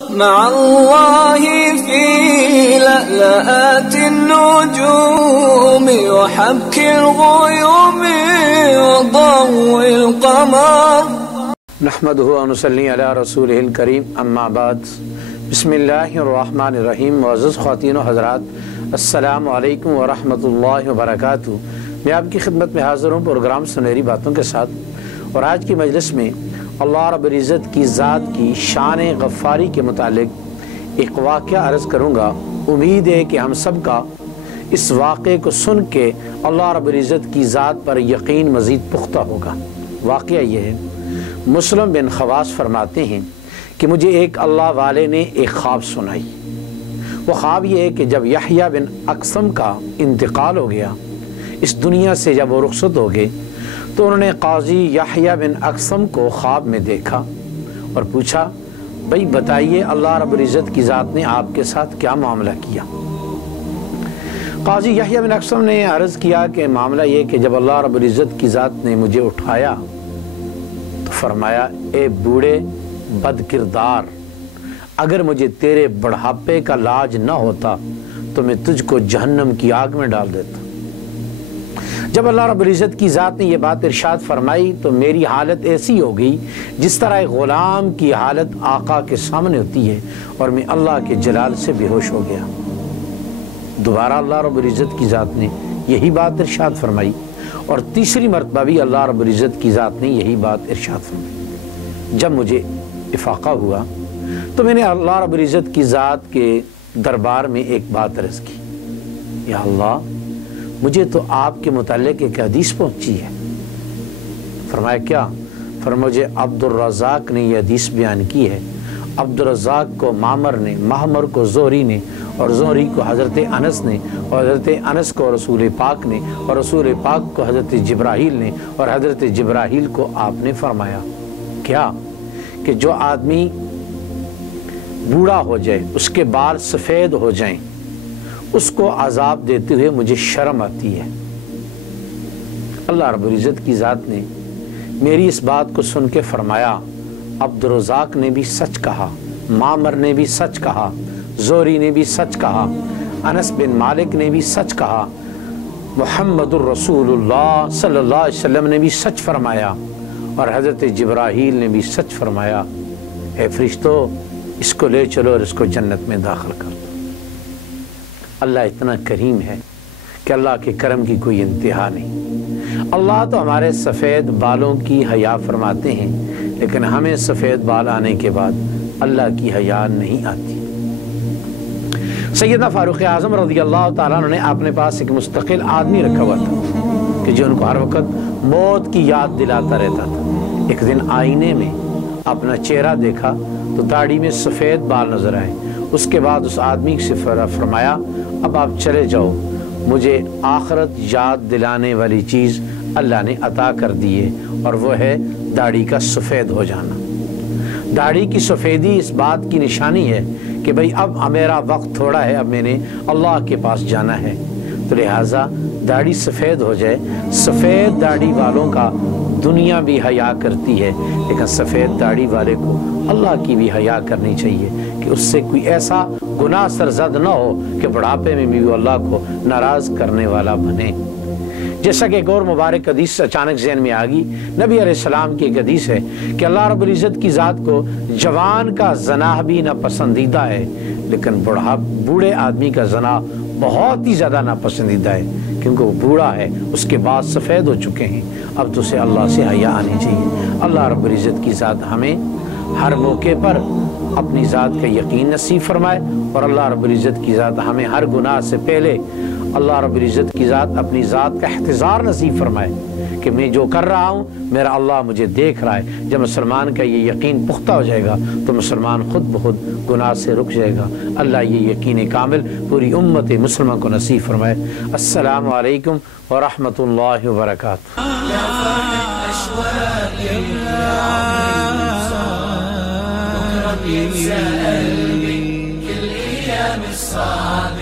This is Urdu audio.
مع الله في لألآت النجوم وحبك الغيوم وضوء القمر نحمده ونصلي على رسوله الكريم اما بعد بسم اللہ الرحمن الرحیم۔ معزز خواتین و حضرات، السلام علیکم ورحمۃ اللہ وبرکاتہ۔ میں آپ کی خدمت میں حاضر ہوں پروگرام سنہری باتوں کے ساتھ، اور آج کی مجلس میں اللہ رب العزت کی ذات کی شان غفاری کے متعلق ایک واقعہ عرض کروں گا۔ امید ہے کہ ہم سب کا اس واقعے کو سن کے اللہ رب العزت کی ذات پر یقین مزید پختہ ہوگا۔ واقعہ یہ ہے، مسلم بن خواص فرماتے ہیں کہ مجھے ایک اللہ والے نے ایک خواب سنائی۔ وہ خواب یہ ہے کہ جب یحییٰ بن اقسم کا انتقال ہو گیا، اس دنیا سے جب وہ رخصت ہو گئے، تو انہوں نے قاضی یحییٰ بن اقسم کو خواب میں دیکھا اور پوچھا، بھئی بتائیے اللہ رب العزت کی ذات نے آپ کے ساتھ کیا معاملہ کیا؟ قاضی یحییٰ بن اقسم نے عرض کیا کہ معاملہ یہ کہ جب اللہ رب العزت کی ذات نے مجھے اٹھایا تو فرمایا، اے بوڑھے بد کردار، اگر مجھے تیرے بڑھاپے کا لاج نہ ہوتا تو میں تجھ کو جہنم کی آگ میں ڈال دیتا۔ جب اللہ رب العزت کی ذات نے یہ بات ارشاد فرمائی تو میری حالت ایسی ہو گئی جس طرح ایک غلام کی حالت آقا کے سامنے ہوتی ہے، اور میں اللہ کے جلال سے بے ہوش ہو گیا۔ دوبارہ اللہ رب العزت کی ذات نے یہی بات ارشاد فرمائی، اور تیسری مرتبہ بھی اللہ رب العزت کی ذات نے یہی بات ارشاد فرمائی۔ جب مجھے افاقہ ہوا تو میں نے اللہ رب العزت کی ذات کے دربار میں ایک بات عرض کی، یا اللہ، مجھے تو آپ کے متعلق ایک حدیث پہنچی ہے۔ فرمایا کیا؟ فرمایا مجھے عبد الرزاق نے یہ حدیث بیان کی ہے، عبد الرزاق کو معمر نے، معمر کو زہری نے، اور زہری کو حضرت انس نے، اور حضرت انس کو رسول پاک نے، اور رسول پاک کو حضرت جبرائیل نے، اور حضرت جبرائیل کو آپ نے فرمایا کیا کہ جو آدمی بوڑھا ہو جائے، اس کے بال سفید ہو جائیں، اس کو عذاب دیتے ہوئے مجھے شرم آتی ہے۔ اللہ رب العزت کی ذات نے میری اس بات کو سن کے فرمایا، عبد الرزاق نے بھی سچ کہا، معمر نے بھی سچ کہا، زہری نے بھی سچ کہا، انس بن مالک نے بھی سچ کہا، محمد الرسول اللہ صلی اللہ علیہ وسلم نے بھی سچ فرمایا، اور حضرت جبرائیل نے بھی سچ فرمایا، اے فرشتو، اس کو لے چلو اور اس کو جنت میں داخل کر دو۔ اللہ اتنا کریم ہے کہ اللہ کے کرم کی کوئی انتہا نہیں۔ اللہ تو ہمارے سفید بالوں کی حیا فرماتے ہیں، لیکن ہمیں سفید بال آنے کے بعد اللہ کی حیا نہیں آتی۔ سیدنا فاروق اعظم رضی اللہ تعالیٰ عنہ نے اپنے پاس ایک مستقل آدمی رکھا ہوا تھا کہ جو ان کو ہر وقت موت کی یاد دلاتا رہتا تھا۔ ایک دن آئینے میں اپنا چہرہ دیکھا تو داڑھی میں سفید بال نظر آئے۔ اس کے بعد اس آدمی سے فرمایا، اب آپ چلے جاؤ، مجھے آخرت یاد دلانے والی چیز اللہ نے عطا کر دی ہے، اور وہ ہے داڑھی کا سفید ہو جانا۔ داڑھی کی سفیدی اس بات کی نشانی ہے کہ بھئی اب میرا وقت تھوڑا ہے، اب میں نے اللہ کے پاس جانا ہے، تو لہٰذا داڑھی سفید ہو جائے۔ سفید داڑھی والوں کا دنیا بھی حیا کرتی ہے، لیکن سفید داڑھی والے کو اللہ کی بھی حیا کرنی چاہیے کہ اس سے کوئی ایسا گناہ سرزد نہ ہو کہ بڑھاپے میں بھی وہ اللہ کو ناراض کرنے والا بنے۔ جیسا کہ ایک اور مبارک حدیث اچانک ذہن میں آ گئی، نبی علیہ السلام کی ایک حدیث ہے کہ اللہ رب العزت کی ذات کو جوان کا زنا بھی ناپسندیدہ ہے، لیکن بوڑھے آدمی کا زنا بہت ہی زیادہ ناپسندیدہ ہے، کیونکہ وہ بوڑھا ہے، اس کے بعد سفید ہو چکے ہیں۔ اب تو اسے اللہ سے حیا آنی چاہیے۔ اللہ رب العزت کی ذات ہمیں ہر موقع پر اپنی ذات کا یقین نصیب فرمائے، اور اللہ رب العزت کی ذات ہمیں ہر گناہ سے پہلے اللہ رب العزت کی ذات اپنی ذات کا احتضار نصیب فرمائے کہ میں جو کر رہا ہوں میرا اللہ مجھے دیکھ رہا ہے۔ جب مسلمان کا یہ یقین پختہ ہو جائے گا تو مسلمان خود بخود گناہ سے رک جائے گا۔ اللہ یہ یقین کامل پوری امت مسلمہ کو نصیب فرمائے۔ السلام علیکم ورحمۃ اللہ وبرکاتہ۔ يتساءل من كل أيام الصعب